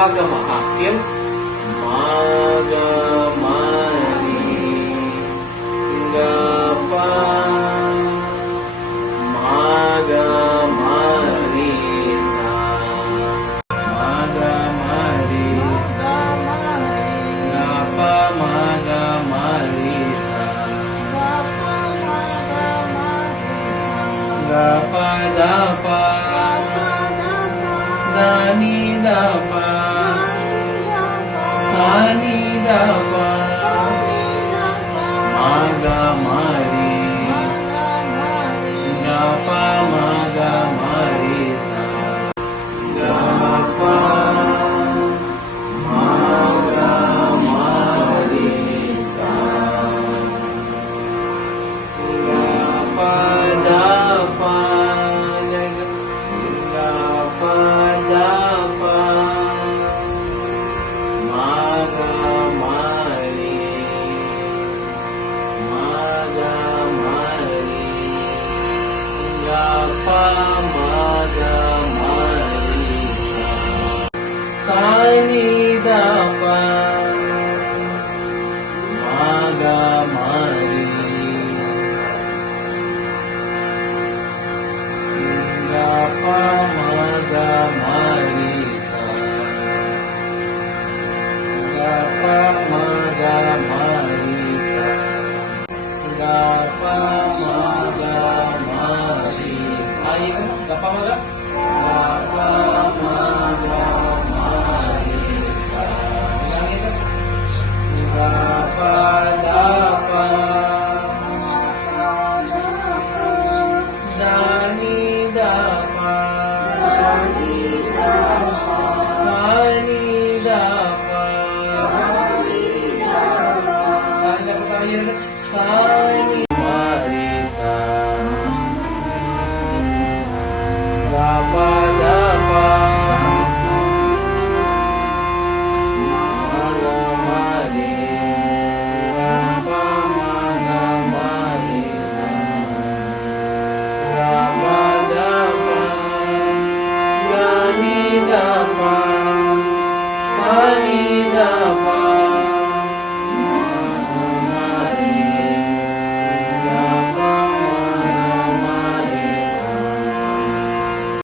Gapagamahakim Magamani Gapa Magamari Sa Magamari Gapa Magamari Sa Gapa Dapa Dani Dapa Sani Dapa Magamari Gapa Magamari Sa Gapa Magamari Sa Gapa Dapa Gapa Dapa Magamari Magamari Gapa Magamari Sani Dapa Magamari Gapa Magamari Sa Gapa Magamari Sa Gapa Magamari Sa Gapa Maga Gapa Magamari Sa Gapa Dapa Dani Dapa Sani Dapa Sani Dapa Sani